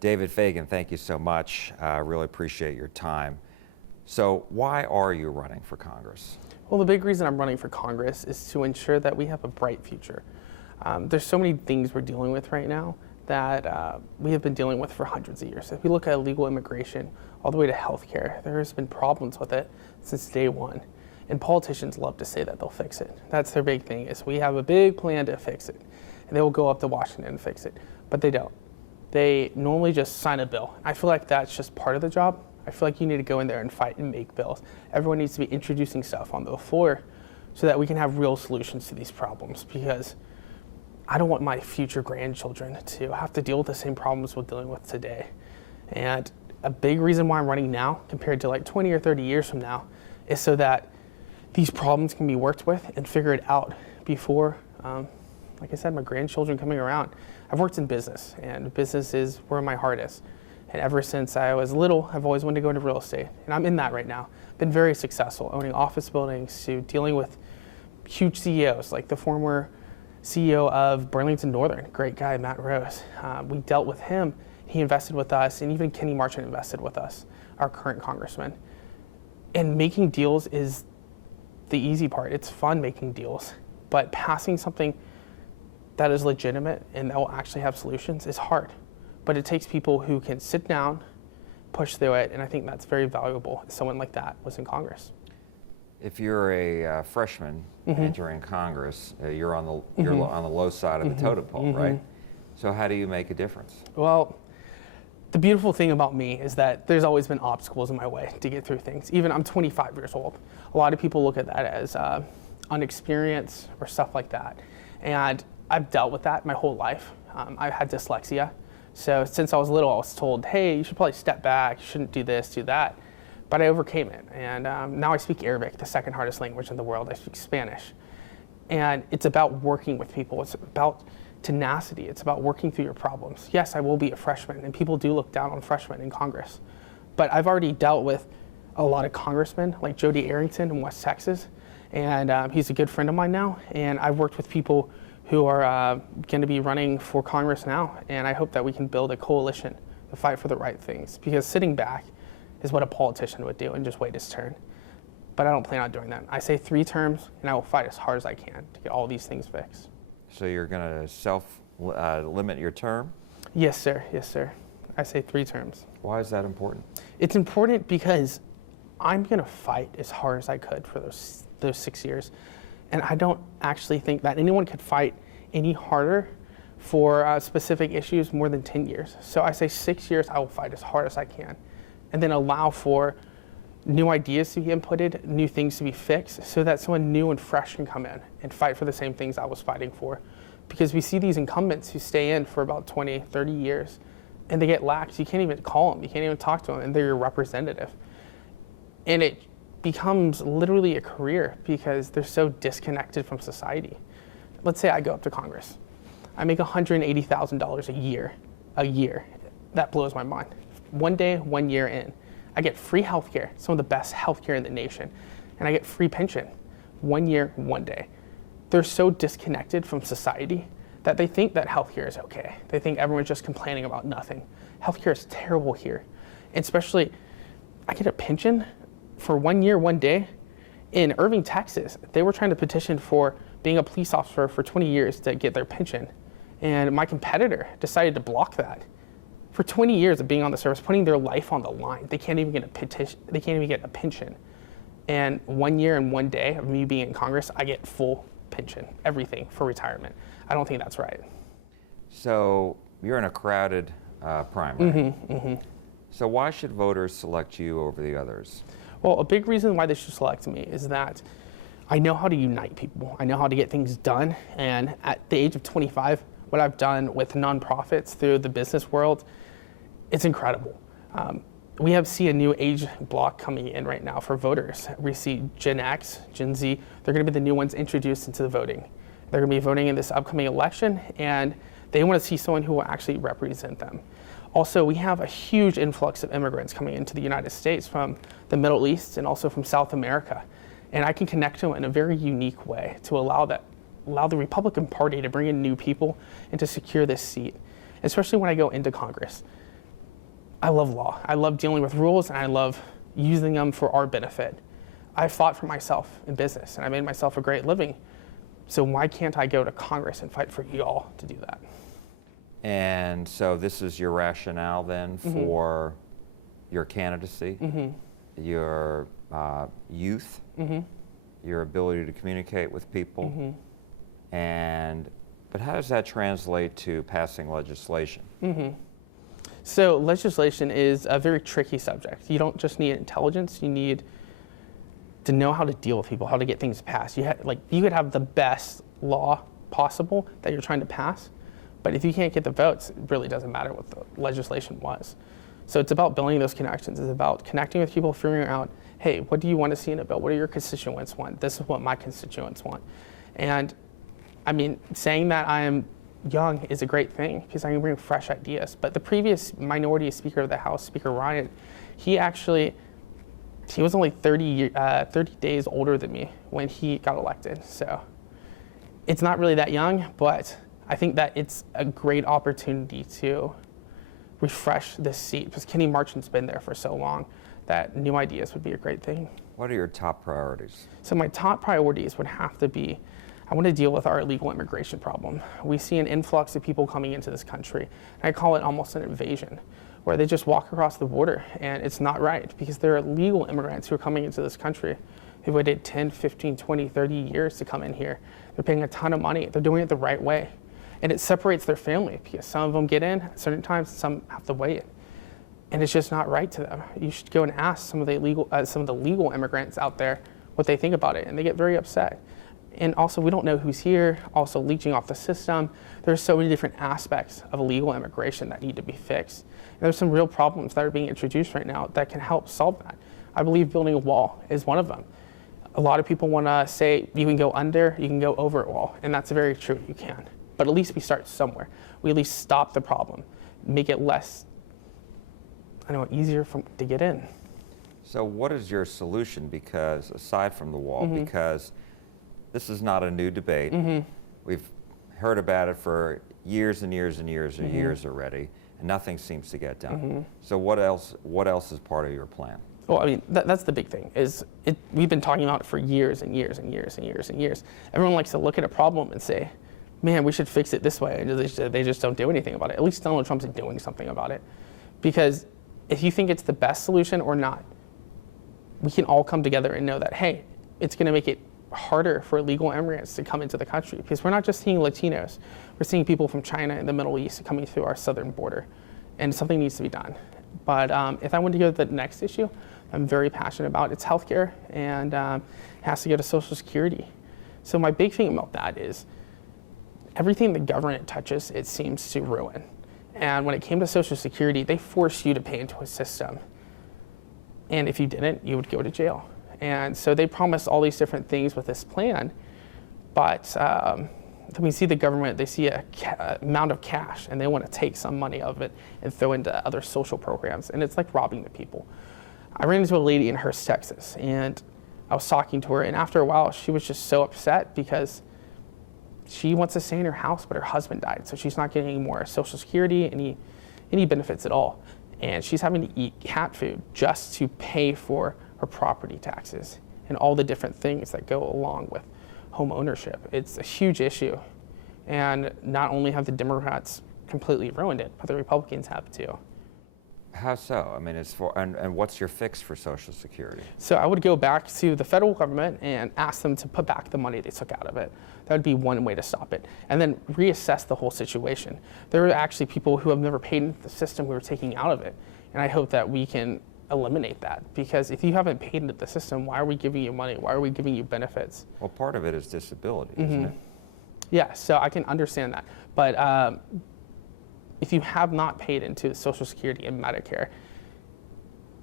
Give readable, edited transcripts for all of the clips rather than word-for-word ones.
David Fegan, thank you so much. I really appreciate your time. So why are you running for Congress? Well, the big reason I'm running for Congress is to ensure that we have a bright future. There's so many things we're dealing with right now that we have been dealing with for hundreds of years. If we look at illegal immigration all the way to healthcare, there's been problems with it since day one. And politicians love to say that they'll fix it. That's their big thing, is we have a big plan to fix it. And they will go up to Washington and fix it, but they don't. They normally just sign a bill. I feel like that's just part of the job. I feel like you need to go in there and fight and make bills. Everyone needs to be introducing stuff on the floor so that we can have real solutions to these problems, because I don't want my future grandchildren to have to deal with the same problems we're dealing with today. And a big reason why I'm running now compared to like 20 or 30 years from now is so that these problems can be worked with and figured out before, like I said, my grandchildren coming around. I've worked in business, and business is where my heart is. And ever since I was little, I've always wanted to go into real estate, and I'm in that right now. Been very successful, owning office buildings to dealing with huge CEOs, like the former CEO of Burlington Northern, great guy, Matt Rose. We dealt with him, he invested with us, and even Kenny Marchant invested with us, our current congressman. And making deals is the easy part. It's fun making deals, but passing something that is legitimate and that will actually have solutions is hard. But it takes people who can sit down, push through it, and I think that's very valuable. Someone like that was in Congress. If you're a freshman entering Congress, you're on the low side of the totem pole, right? So how do you make a difference? Well, the beautiful thing about me is that there's always been obstacles in my way to get through things. Even I'm 25 years old. A lot of people look at that as unexperienced or stuff like that. And I've dealt with that my whole life. I've had dyslexia. So since I was little, I was told, hey, you should probably step back. You shouldn't do this, do that. But I overcame it. And now I speak Arabic, the second hardest language in the world. I speak Spanish. And it's about working with people. It's about tenacity. It's about working through your problems. Yes, I will be a freshman, and people do look down on freshmen in Congress. But I've already dealt with a lot of congressmen, like Jody Arrington in West Texas. And he's a good friend of mine now. And I've worked with people who are going to be running for Congress now, and I hope that we can build a coalition to fight for the right things, because sitting back is what a politician would do and just wait his turn. But I don't plan on doing that. I say 3 terms, and I will fight as hard as I can to get all these things fixed. So you're going to self-limit your term? Yes, sir. Yes, sir. I say 3 terms. Why is that important? It's important because I'm going to fight as hard as I could for those 6 years. And I don't actually think that anyone could fight any harder for specific issues more than 10 years. So I say 6 years, I will fight as hard as I can, and then allow for new ideas to be inputted, new things to be fixed, so that someone new and fresh can come in and fight for the same things I was fighting for. Because we see these incumbents who stay in for about 20, 30 years, and they get laxed. You can't even call them, you can't even talk to them, and they're your representative. And it becomes literally a career because they're so disconnected from society. Let's say I go up to Congress. I make $180,000 a year. That blows my mind. One day, 1 year in, I get free healthcare, some of the best healthcare in the nation, and I get free pension. 1 year, 1 day. They're so disconnected from society that they think that healthcare is okay. They think everyone's just complaining about nothing. Healthcare is terrible here. And especially, I get a pension for 1 year, 1 day. In Irving, Texas, they were trying to petition for being a police officer for 20 years to get their pension. And my competitor decided to block that. For 20 years of being on the service, putting their life on the line, they can't even get a petition, they can't even get a pension. And 1 year and 1 day of me being in Congress, I get full pension, everything for retirement. I don't think that's right. So you're in a crowded primary. So why should voters select you over the others? Well, a big reason why they should select me is that I know how to unite people. I know how to get things done. And at the age of 25, what I've done with nonprofits through the business world, it's incredible. We see a new age block coming in right now for voters. We see Gen X, Gen Z, they're gonna be the new ones introduced into the voting. They're gonna be voting in this upcoming election, and they wanna see someone who will actually represent them. Also, we have a huge influx of immigrants coming into the United States from the Middle East and also from South America. And I can connect to them in a very unique way to allow the Republican Party to bring in new people and to secure this seat, especially when I go into Congress. I love law. I love dealing with rules, and I love using them for our benefit. I fought for myself in business, and I made myself a great living. So why can't I go to Congress and fight for y'all to do that? And so this is your rationale then for your candidacy, your youth, your ability to communicate with people, but how does that translate to passing legislation? So legislation is a very tricky subject. You don't just need intelligence, you need to know how to deal with people, how to get things passed. You could have the best law possible that you're trying to pass, but if you can't get the votes, it really doesn't matter what the legislation was. So it's about building those connections. It's about connecting with people, figuring out, hey, what do you want to see in a bill? What do your constituents want? This is what my constituents want. And I mean, saying that I am young is a great thing because I can bring fresh ideas. But the previous minority speaker of the House, Speaker Ryan, he was only 30 days older than me when he got elected. So it's not really that young, but I think that it's a great opportunity to refresh this seat because Kenny Marchant's been there for so long that new ideas would be a great thing. What are your top priorities? So my top priorities would have to be, I want to deal with our illegal immigration problem. We see an influx of people coming into this country. And I call it almost an invasion, where they just walk across the border, and it's not right because there are legal immigrants who are coming into this country who waited 10, 15, 20, 30 years to come in here. They're paying a ton of money. They're doing it the right way. And it separates their family because some of them get in at certain times, some have to wait. And it's just not right to them. You should go and ask some of the legal immigrants out there what they think about it, and they get very upset. And also, we don't know who's here, also leeching off the system. There's so many different aspects of illegal immigration that need to be fixed. And there's some real problems that are being introduced right now that can help solve that. I believe building a wall is one of them. A lot of people want to say you can go under, you can go over a wall, and that's very true, you can. But at least we start somewhere. We at least stop the problem, make it less, easier to get in. So what is your solution? Because aside from the wall, because this is not a new debate. We've heard about it for years and years and years and years already, and nothing seems to get done. So what else is part of your plan? Well, I mean, that's the big thing. We've been talking about it for years and years and years and years and years. Everyone likes to look at a problem and say, man, we should fix it this way. And they just don't do anything about it. At least Donald Trump's doing something about it. Because if you think it's the best solution or not, we can all come together and know that, hey, it's going to make it harder for illegal immigrants to come into the country. Because we're not just seeing Latinos. We're seeing people from China and the Middle East coming through our southern border. And something needs to be done. But if I want to go to the next issue, I'm very passionate about, it's healthcare, and it has to go to Social Security. So my big thing about that is everything the government touches, it seems to ruin. And when it came to Social Security, they forced you to pay into a system. And if you didn't, you would go to jail. And so they promised all these different things with this plan, but we see the government, they see a amount of cash, and they want to take some money of it and throw into other social programs, and it's like robbing the people. I ran into a lady in Hearst, Texas, and I was talking to her, and after a while, she was just so upset because she wants to stay in her house, but her husband died, so she's not getting any more Social Security, any benefits at all. And she's having to eat cat food just to pay for her property taxes and all the different things that go along with home ownership. It's a huge issue. And not only have the Democrats completely ruined it, but the Republicans have too. How so? I mean, and what's your fix for Social Security? So I would go back to the federal government and ask them to put back the money they took out of it. That would be one way to stop it. And then reassess the whole situation. There are actually people who have never paid into the system who are taking out of it. And I hope that we can eliminate that, because if you haven't paid into the system, why are we giving you money? Why are we giving you benefits? Well, part of it is disability, isn't it? Yeah, so I can understand that. But if you have not paid into Social Security and Medicare,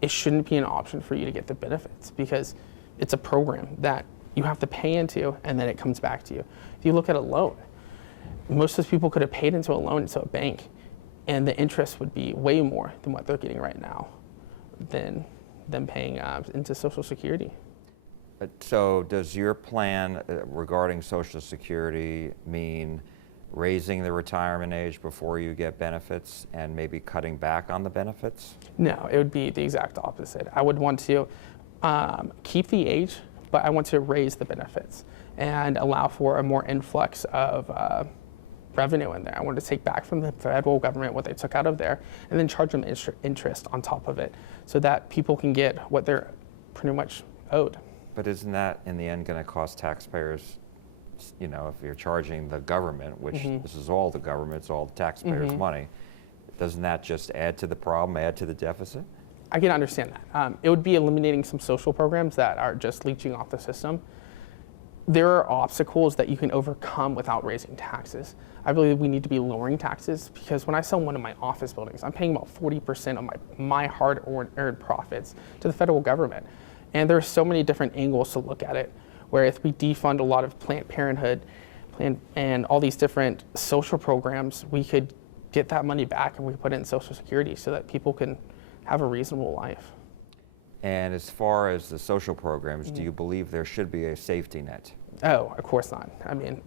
it shouldn't be an option for you to get the benefits, because it's a program that you have to pay into and then it comes back to you. If you look at a loan, most of those people could have paid into a loan into a bank, and the interest would be way more than what they're getting right now than them paying into Social Security. So does your plan regarding Social Security mean raising the retirement age before you get benefits and maybe cutting back on the benefits? No, it would be the exact opposite. I would want to keep the age, but I want to raise the benefits and allow for a more influx of revenue in there. I want to take back from the federal government what they took out of there and then charge them interest on top of it so that people can get what they're pretty much owed. But isn't that in the end going to cost taxpayers, you know, if you're charging the government, which this is all the government, it's all the taxpayers' money, doesn't that just add to the problem, add to the deficit? I can understand that. It would be eliminating some social programs that are just leeching off the system. There are obstacles that you can overcome without raising taxes. I believe we need to be lowering taxes because when I sell one of my office buildings, I'm paying about 40% of my hard-earned profits to the federal government. And there are so many different angles to look at it, where if we defund a lot of Planned Parenthood and all these different social programs, we could get that money back and we could put it in Social Security so that people can have a reasonable life. And as far as the social programs, do you believe there should be a safety net? Oh, of course not. I mean,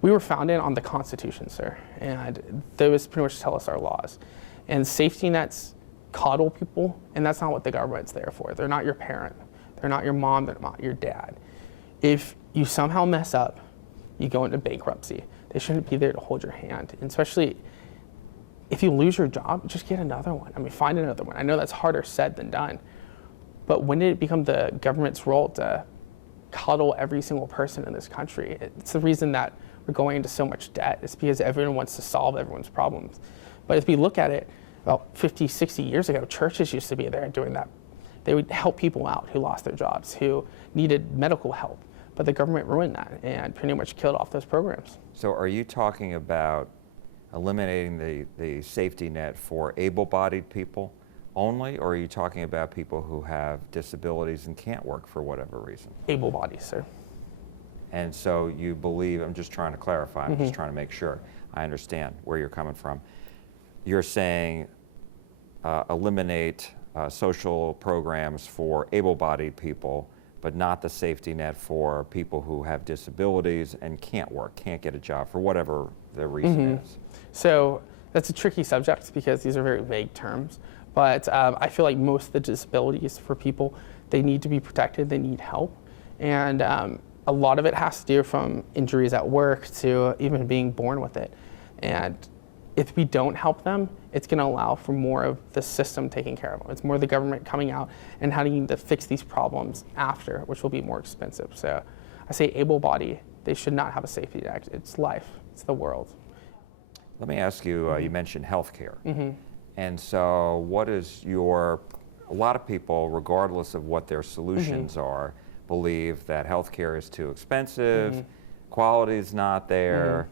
we were founded on the Constitution, sir, and those pretty much tell us our laws. And safety nets coddle people, and that's not what the government's there for. They're not your parent. They're not your mom. They're not your dad. If you somehow mess up, you go into bankruptcy. They shouldn't be there to hold your hand, and especially if you lose your job, just get another one. I mean, find another one. I know that's harder said than done, but when did it become the government's role to coddle every single person in this country? It's the reason that we're going into so much debt. It's because everyone wants to solve everyone's problems. But if we look at it, about 50, 60 years ago, churches used to be there doing that. They would help people out who lost their jobs, who needed medical help. But the government ruined that and pretty much killed off those programs. So are you talking about eliminating the safety net for able-bodied people only, or are you talking about people who have disabilities and can't work for whatever reason? Able-bodied, sir. And so you believe, I'm just trying to clarify, I'm just trying to make sure I understand where you're coming from. You're saying eliminate social programs for able-bodied people, but not the safety net for people who have disabilities and can't work, can't get a job for whatever the reason is. So that's a tricky subject because these are very vague terms. But I feel like most of the disabilities for people, they need to be protected, they need help. And a lot of it has to do from injuries at work to even being born with it. And if we don't help them, it's going to allow for more of the system taking care of them. It's more the government coming out and having to fix these problems after, which will be more expensive. So I say able-bodied, they should not have a safety net. It's life, it's the world. Let me ask you, you mentioned healthcare. And so what is a lot of people, regardless of what their solutions are, believe that healthcare is too expensive, quality is not there,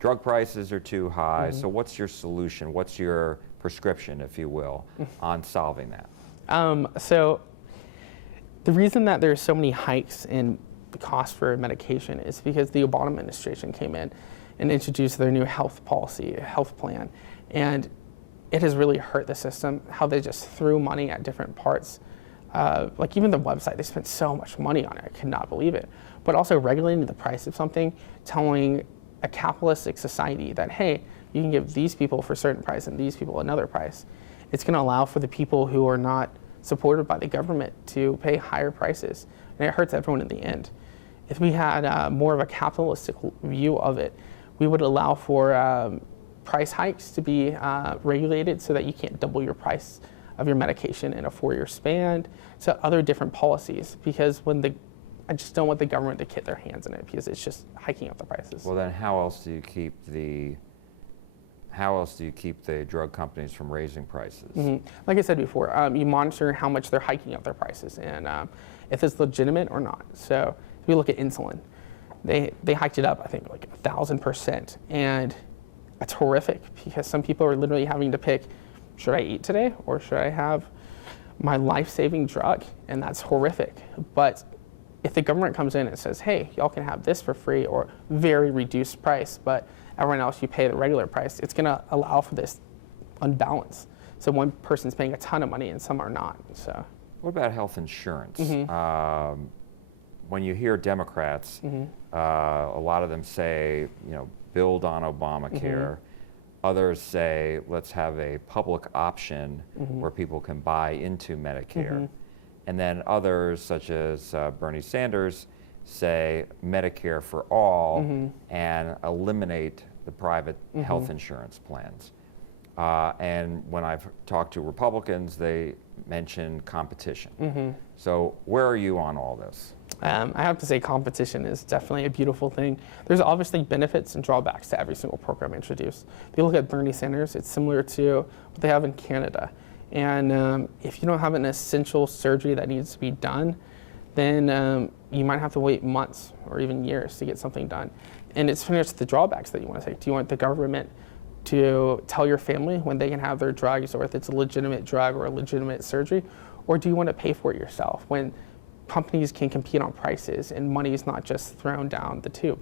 drug prices are too high. So what's your solution? What's your prescription, if you will, on solving that? So the reason that there's so many hikes in the cost for medication is because the Obama administration came in and introduced their new health policy, health plan. And it has really hurt the system, how they just threw money at different parts. Like even the website, they spent so much money on it, I could not believe it. But also regulating the price of something, telling a capitalistic society that, hey, you can give these people for a certain price and these people another price. It's gonna allow for the people who are not supported by the government to pay higher prices. And it hurts everyone in the end. If we had more of a capitalistic view of it, we would allow for price hikes to be regulated so that you can't double your price of your medication in a 4-year span, to other different policies. Because I just don't want the government to get their hands in it because it's just hiking up the prices. Well, then how else do you keep the drug companies from raising prices? Like I said before, you monitor how much they're hiking up their prices and if it's legitimate or not. So if we look at insulin, they hiked it up, I think, like 1,000%. And it's horrific because some people are literally having to pick, should I eat today or should I have my life-saving drug? And that's horrific. But if the government comes in and says, hey, y'all can have this for free or very reduced price, but everyone else you pay the regular price, it's gonna allow for this unbalance. So one person's paying a ton of money and some are not. So what about health insurance? When you hear Democrats, a lot of them say, build on Obamacare. Others say, let's have a public option where people can buy into Medicare. And then others, such as Bernie Sanders, say Medicare for all and eliminate the private health insurance plans. And when I've talked to Republicans, they mention competition. So where are you on all this? I have to say competition is definitely a beautiful thing. There's obviously benefits and drawbacks to every single program introduced. If you look at Bernie Sanders, it's similar to what they have in Canada. And if you don't have an essential surgery that needs to be done, then you might have to wait months or even years to get something done. And it's pretty much the drawbacks that you want to take. Do you want the government to tell your family when they can have their drugs, or if it's a legitimate drug or a legitimate surgery? Or do you want to pay for it yourself when companies can compete on prices and money is not just thrown down the tube?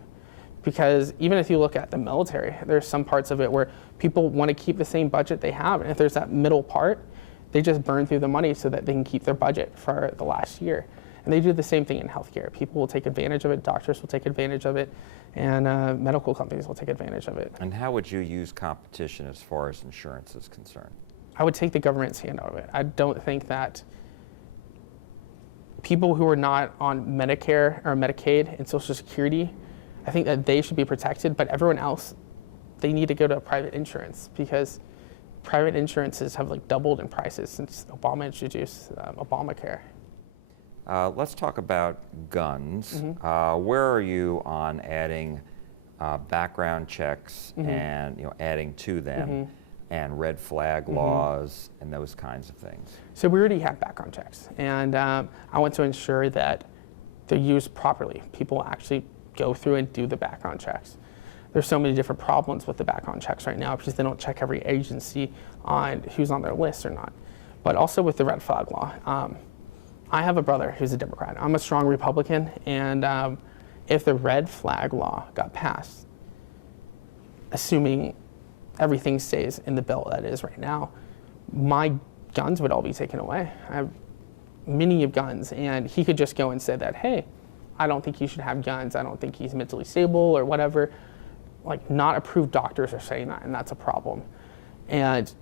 Because even if you look at the military, there's some parts of it where people want to keep the same budget they have. And if there's that middle part, they just burn through the money so that they can keep their budget for the last year. And they do the same thing in healthcare. People will take advantage of it, doctors will take advantage of it, and medical companies will take advantage of it. And how would you use competition as far as insurance is concerned? I would take the government's hand out of it. I don't think that people who are not on Medicare or Medicaid and Social Security, I think that they should be protected, but everyone else, they need to go to private insurance, because private insurances have like doubled in prices since Obama introduced Obamacare. Let's talk about guns. Where are you on adding background checks and adding to them, and red flag laws and those kinds of things? So we already have background checks, and I want to ensure that they're used properly. People actually go through and do the background checks. There's so many different problems with the background checks right now because they don't check every agency on who's on their list or not. But also with the red flag law. I have a brother who's a Democrat. I'm a strong Republican, and if the red flag law got passed, assuming everything stays in the bill that is right now, my guns would all be taken away. I have many of guns, and he could just go and say that, hey, I don't think he should have guns. I don't think he's mentally stable or whatever. Like, not approved doctors are saying that, and that's a problem. And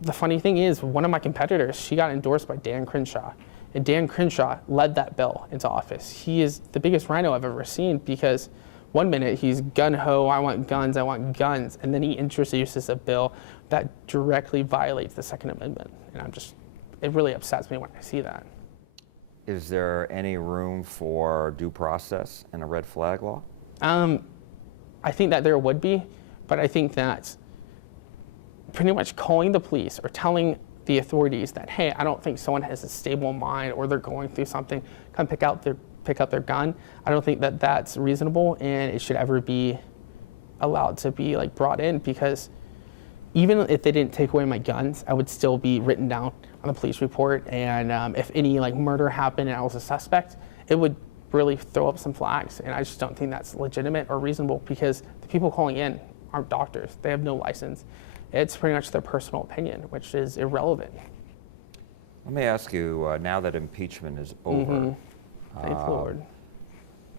the funny thing is, one of my competitors, she got endorsed by Dan Crenshaw. And Dan Crenshaw led that bill into office. He is the biggest rhino I've ever seen, because one minute he's gun-ho, I want guns, and then he introduces a bill that directly violates the Second Amendment. And it really upsets me when I see that. Is there any room for due process in a red flag law? I think that there would be, but I think that pretty much calling the police or telling the authorities that, hey, I don't think someone has a stable mind or they're going through something, come pick up their gun. I don't think that that's reasonable, and it should ever be allowed to be like brought in, because even if they didn't take away my guns, I would still be written down on the police report. And if any like murder happened and I was a suspect, it would really throw up some flags. And I just don't think that's legitimate or reasonable, because the people calling in aren't doctors. They have no license. It's pretty much their personal opinion, which is irrelevant. Let me ask you, now that impeachment is over, Thank the Lord.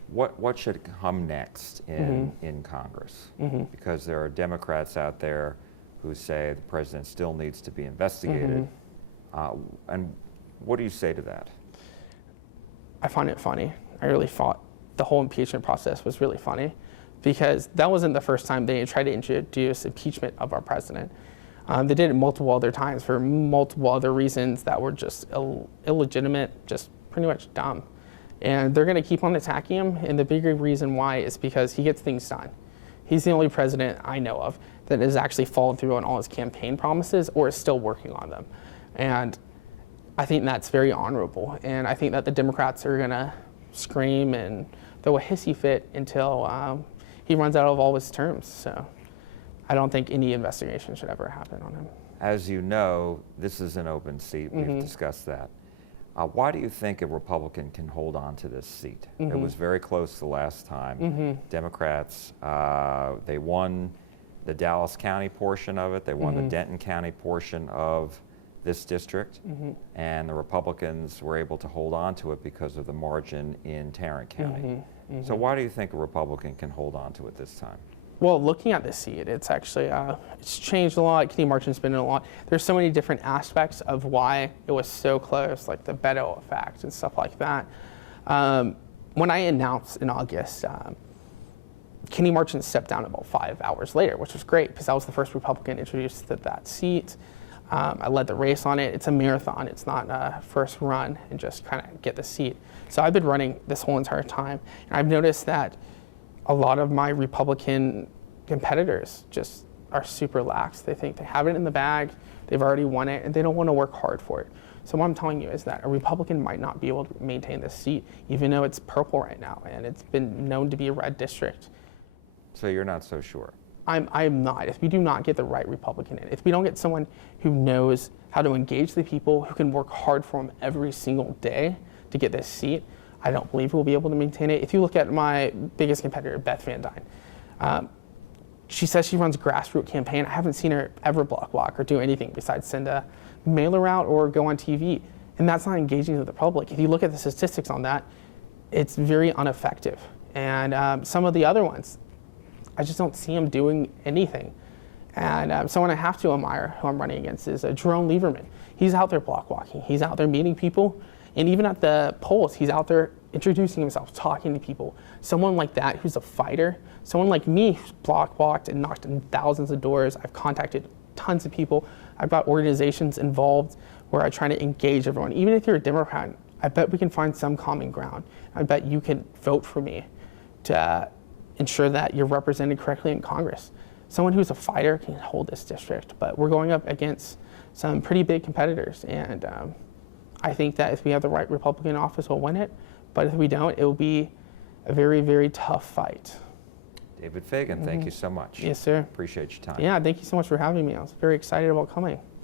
What should come next in Congress? Because there are Democrats out there who say the president still needs to be investigated. And what do you say to that? I find it funny. I really thought the whole impeachment process was really funny, because that wasn't the first time they tried to introduce impeachment of our president. They did it multiple other times for multiple other reasons that were just illegitimate, just pretty much dumb. And they're going to keep on attacking him, and the bigger reason why is because he gets things done. He's the only president I know of that has actually followed through on all his campaign promises or is still working on them. And I think that's very honorable. And I think that the Democrats are going to scream and throw a hissy fit until he runs out of all his terms. So I don't think any investigation should ever happen on him. As you know, this is an open seat. We've discussed that. Why do you think a Republican can hold on to this seat? It was very close the last time. Democrats, they won the Dallas County portion of it. They won the Denton County portion of this district. And the Republicans were able to hold on to it because of the margin in Tarrant County. So why do you think a Republican can hold on to it this time? Well, looking at this seat, it's actually it's changed a lot. Kenny Marchant's been in a lot. There's so many different aspects of why it was so close, like the Beto effect and stuff like that. When I announced in August, Kenny Marchant stepped down about 5 hours later, which was great because I was the first Republican introduced to that seat. I led the race on it. It's a marathon. It's not a first run and just kind of get the seat. So I've been running this whole entire time, and I've noticed that a lot of my Republican competitors just are super lax. They think they have it in the bag, they've already won it, and they don't want to work hard for it. So what I'm telling you is that a Republican might not be able to maintain this seat, even though it's purple right now, and it's been known to be a red district. So you're not so sure? I'm not. If we do not get the right Republican in, if we don't get someone who knows how to engage the people, who can work hard for them every single day to get this seat, I don't believe we'll be able to maintain it. If you look at my biggest competitor, Beth Van Dyne, she says she runs a grassroots campaign. I haven't seen her ever block walk or do anything besides send a mailer out or go on TV. And that's not engaging with the public. If you look at the statistics on that, it's very ineffective. And some of the other ones, I just don't see them doing anything. And someone I have to admire who I'm running against is Jerome Lieberman. He's out there block walking. He's out there meeting people. And even at the polls, he's out there introducing himself, talking to people. Someone like that who's a fighter, someone like me who's block walked and knocked on thousands of doors. I've contacted tons of people. I've got organizations involved where I try to engage everyone. Even if you're a Democrat, I bet we can find some common ground. I bet you can vote for me to ensure that you're represented correctly in Congress. Someone who's a fighter can hold this district, but we're going up against some pretty big competitors, and I think that if we have the right Republican office, we'll win it. But if we don't, it will be a very, very tough fight. David Fegan, thank you so much. Yes, sir. Appreciate your time. Yeah, thank you so much for having me. I was very excited about coming.